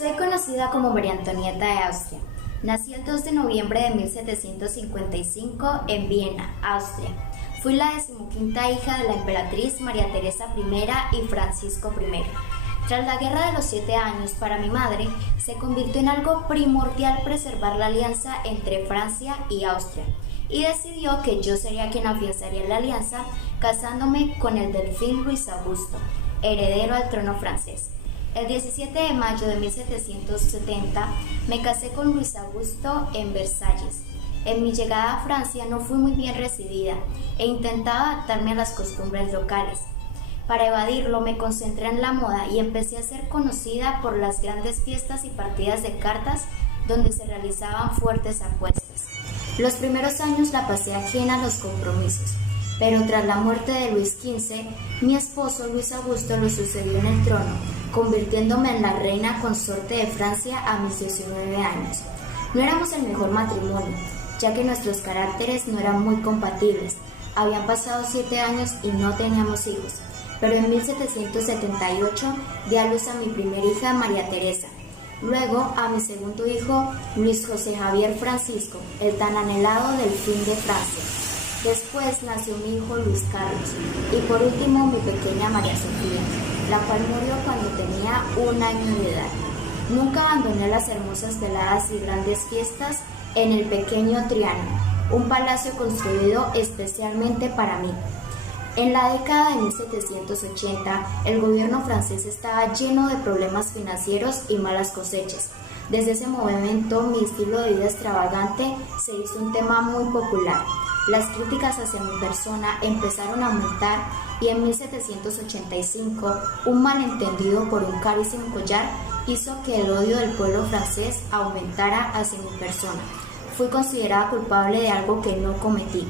Soy conocida como María Antonieta de Austria. Nací el 2 de noviembre de 1755 en Viena, Austria. Fui la 15ª hija de la emperatriz María Teresa I y Francisco I. Tras la Guerra de los 7 años, para mi madre, se convirtió en algo primordial preservar la alianza entre Francia y Austria, y decidió que yo sería quien afianzaría la alianza casándome con el delfín Luis Augusto, heredero al trono francés. El 17 de mayo de 1770 me casé con Luis Augusto en Versalles. En mi llegada a Francia no fui muy bien recibida e intentaba adaptarme a las costumbres locales. Para evadirlo me concentré en la moda y empecé a ser conocida por las grandes fiestas y partidas de cartas donde se realizaban fuertes apuestas. Los primeros años la pasé ajena a los compromisos, pero tras la muerte de Luis XV, mi esposo Luis Augusto lo sucedió en el trono, convirtiéndome en la reina consorte de Francia a mis 19 años. No éramos el mejor matrimonio, ya que nuestros caracteres no eran muy compatibles. Habían pasado 7 años y no teníamos hijos, pero en 1778 di a luz a mi primera hija, María Teresa. Luego a mi segundo hijo, Luis José Javier Francisco, el tan anhelado delfín de Francia. Después nació mi hijo Luis Carlos y por último mi pequeña María Sofía, la cual murió cuando tenía 1 año de edad. Nunca abandoné las hermosas veladas y grandes fiestas en el pequeño Trianon, un palacio construido especialmente para mí. En la década de 1780, el gobierno francés estaba lleno de problemas financieros y malas cosechas. Desde ese momento, mi estilo de vida extravagante se hizo un tema muy popular. Las críticas hacia mi persona empezaron a aumentar y en 1785, un malentendido por un carísimo collar hizo que el odio del pueblo francés aumentara hacia mi persona. Fui considerada culpable de algo que no cometí.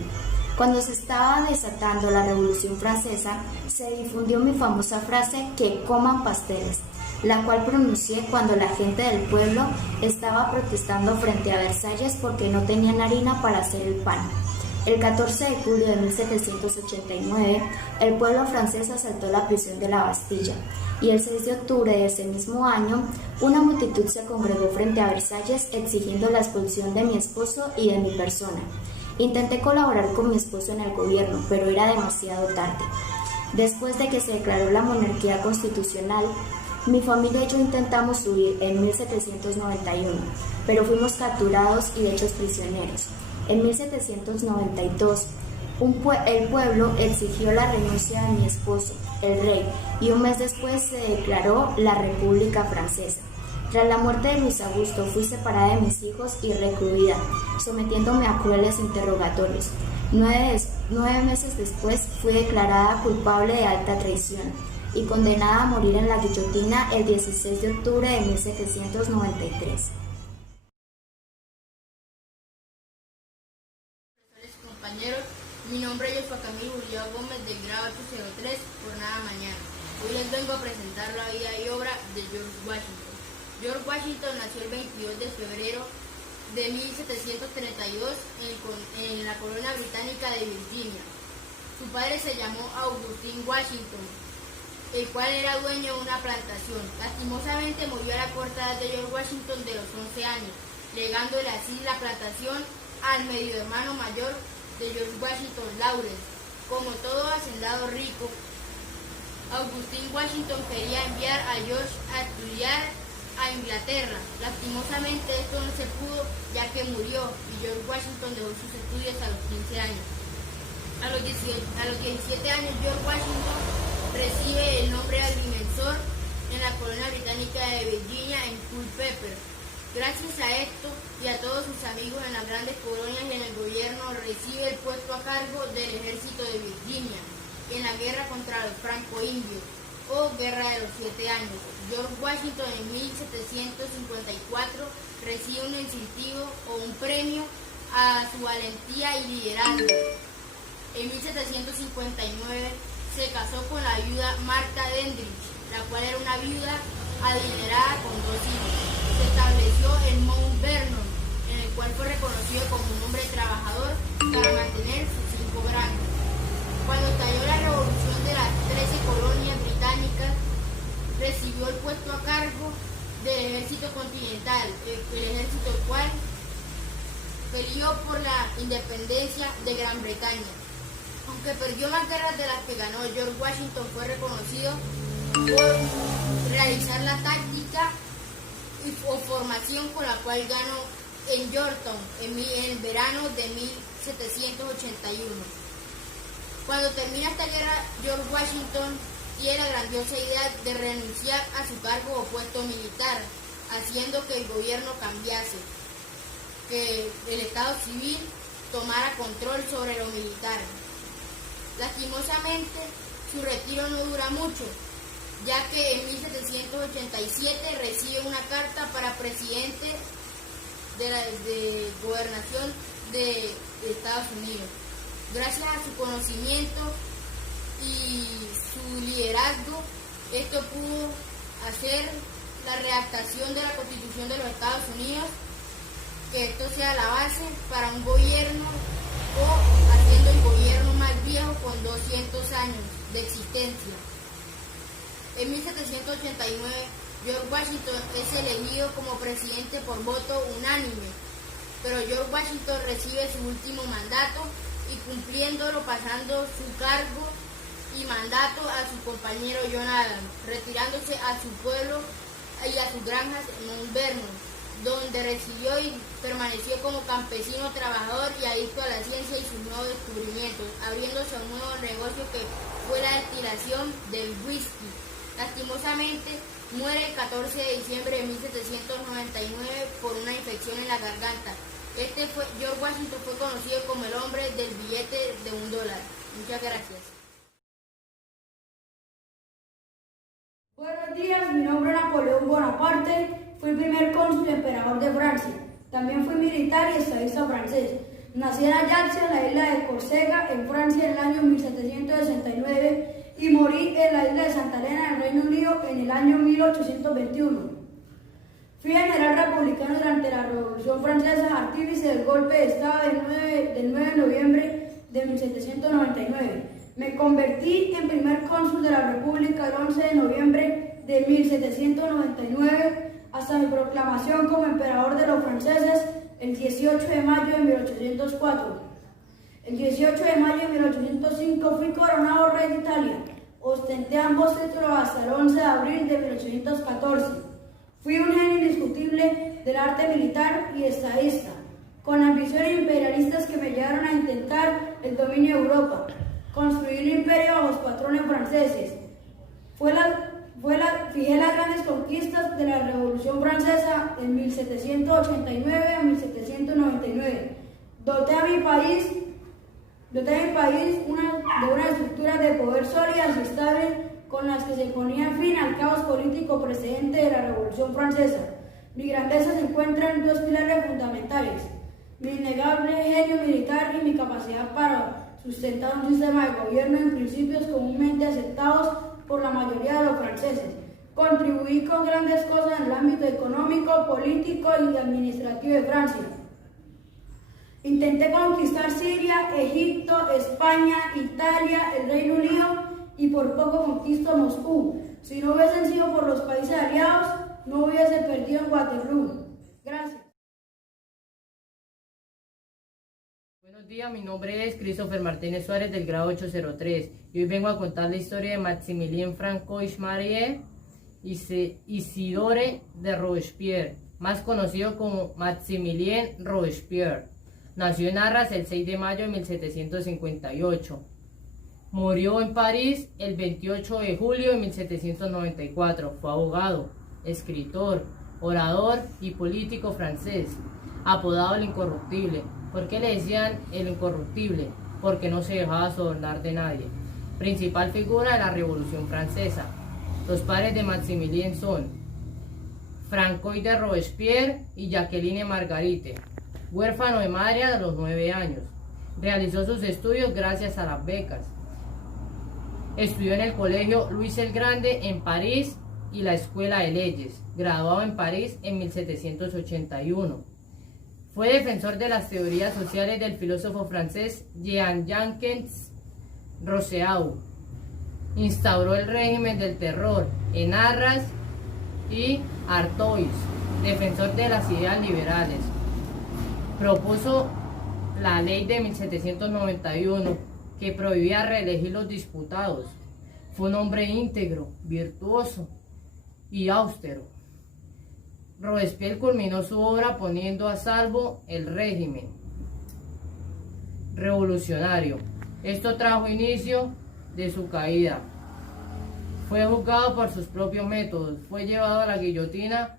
Cuando se estaba desatando la Revolución Francesa, se difundió mi famosa frase "que coman pasteles", la cual pronuncié cuando la gente del pueblo estaba protestando frente a Versalles porque no tenían harina para hacer el pan. El 14 de julio de 1789, el pueblo francés asaltó la prisión de la Bastilla, y el 6 de octubre de ese mismo año, una multitud se congregó frente a Versalles exigiendo la expulsión de mi esposo y de mi persona. Intenté colaborar con mi esposo en el gobierno, pero era demasiado tarde. Después de que se declaró la monarquía constitucional, mi familia y yo intentamos huir en 1791, pero fuimos capturados y hechos prisioneros. En 1792, el pueblo exigió la renuncia de mi esposo, el rey, y un mes después se declaró la República Francesa. Tras la muerte de Luis Augusto, fui separada de mis hijos y recluida, sometiéndome a crueles interrogatorios. 9 meses después, fui declarada culpable de alta traición y condenada a morir en la guillotina el 16 de octubre de 1793. Compañeros, mi nombre es Josué Camilo Ulloa Gómez del grado 803, jornada mañana. Hoy les vengo a presentar la vida y obra de George Washington. George Washington nació el 22 de febrero de 1732 en la colonia británica de Virginia. Su padre se llamó Augustine Washington, el cual era dueño de una plantación. Lastimosamente murió a la corta edad de George Washington de los 11 años, legándole así la plantación al medio hermano mayor de George Washington, Lawrence. Como todo hacendado rico, Augustine Washington quería enviar a George a estudiar a Inglaterra. Lastimosamente esto no se pudo, ya que murió, y George Washington dejó sus estudios a los 15 años. A los 17 años, George Washington recibe el nombre de agrimensor en la colonia británica de Virginia en Culpeper. Gracias a esto y a todos sus amigos en las grandes colonias y en el gobierno, recibe el puesto a cargo del ejército de Virginia en la guerra contra los franco-indios o Guerra de los 7 años. George Washington en 1754 recibe un incentivo o un premio a su valentía y liderazgo. En 1759 se casó con la viuda Martha Dandridge, la cual era una viuda adinerada con 2 hijos. Se estableció en Mount Vernon, en el cual fue reconocido como un hombre trabajador para mantener sus 5 granjas. Cuando estalló la revolución de las 13 colonias británicas, recibió el puesto a cargo del ejército continental, el ejército cual peleó por la independencia de Gran Bretaña. Aunque perdió más guerras de las que ganó, George Washington fue reconocido por realizar la táctica o formación con la cual ganó en Yorktown en el verano de 1781. Cuando termina esta guerra, George Washington tiene la grandiosa idea de renunciar a su cargo o puesto militar, haciendo que el gobierno cambiase, que el Estado civil tomara control sobre lo militar. Lastimosamente, su retiro no dura mucho, ya que en 1787 recibe una carta para presidente de gobernación de Estados Unidos. Gracias a su conocimiento y su liderazgo, esto pudo hacer la redactación de la Constitución de los Estados Unidos, que esto sea la base para un gobierno o haciendo el gobierno más viejo con 200 años de existencia. En 1789, George Washington es elegido como presidente por voto unánime, pero George Washington recibe su último mandato y cumpliéndolo pasando su cargo y mandato a su compañero John Adams, retirándose a su pueblo y a sus granjas en Mount Vernon, donde residió y permaneció como campesino trabajador y adicto a la ciencia y sus nuevos descubrimientos, abriéndose a un nuevo negocio que fue la destilación del whisky. Lastimosamente, muere el 14 de diciembre de 1799 por una infección en la garganta. George Washington fue conocido como el hombre del billete de $1. Muchas gracias. Buenos días, mi nombre es Napoleón Bonaparte, fui el primer cónsul y emperador de Francia. También fui militar y estadista francés. Nací en Ajaccio, en la isla de Córcega, en Francia, en el año 1769 y morí en la isla de Santa Elena, en el Reino Unido, en el año 1821. Fui general republicano durante la Revolución Francesa, artífice del golpe de Estado del 9 de noviembre de 1799. Me convertí en primer cónsul de la República el 11 de noviembre de 1799 hasta mi proclamación como emperador de los franceses el 18 de mayo de 1804. El 18 de mayo de 1805 fui coronado rey de Italia. Ostenté ambos títulos hasta el 11 de abril de 1814. Fui un genio indiscutible del arte militar y estadista, con ambiciones imperialistas que me llevaron a intentar el dominio de Europa. Construí un imperio bajo los patrones franceses. Fijé las grandes conquistas de la Revolución Francesa en 1789 a 1799. Doté a mi país de una estructura de poder sólidas y estables con las que se ponía fin al caos político precedente de la Revolución Francesa. Mi grandeza se encuentra en dos pilares fundamentales: mi innegable genio militar y mi capacidad para sustentar un sistema de gobierno en principios comúnmente aceptados por la mayoría de los franceses. Contribuí con grandes cosas en el ámbito económico, político y administrativo de Francia. Intenté conquistar Siria, Egipto, España, Italia, el Reino Unido y por poco conquisto Moscú. Si no hubiesen sido por los países aliados, no hubiese perdido en Waterloo. Gracias. Buenos días, mi nombre es Christopher Martínez Suárez del grado 803 y hoy vengo a contar la historia de Maximilien Francois Marie Isidore de Robespierre, más conocido como Maximilien Robespierre. Nació en Arras el 6 de mayo de 1758. Murió en París el 28 de julio de 1794. Fue abogado, escritor, orador y político francés, apodado el Incorruptible. ¿Por qué le decían el Incorruptible? Porque no se dejaba sobornar de nadie. Principal figura de la Revolución Francesa. Los padres de Maximilien son Francois de Robespierre y Jacqueline Marguerite. Huérfano de madre a los 9 años. Realizó sus estudios gracias a las becas. Estudió en el colegio Luis el Grande en París y la Escuela de Leyes, graduado en París en 1781. Fue defensor de las teorías sociales del filósofo francés Jean-Jacques Rousseau. Instauró el régimen del terror en Arras y Artois, defensor de las ideas liberales. Propuso la ley de 1791 que prohibía reelegir los diputados. Fue un hombre íntegro, virtuoso y austero. Robespierre culminó su obra poniendo a salvo el régimen revolucionario. Esto trajo inicio de su caída. Fue juzgado por sus propios métodos. Fue llevado a la guillotina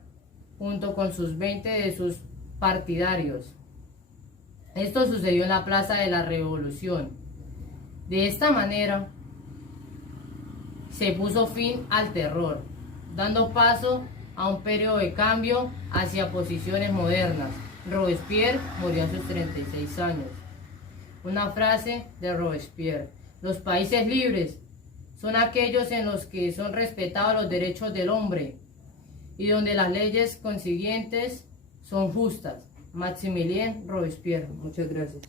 junto con sus 20 de sus partidarios. Esto sucedió en la Plaza de la Revolución. De esta manera se puso fin al terror, dando paso a un periodo de cambio hacia posiciones modernas. Robespierre murió a sus 36 años. Una frase de Robespierre: los países libres son aquellos en los que son respetados los derechos del hombre y donde las leyes consiguientes son justas. Maximilien Robespierre. Muchas gracias.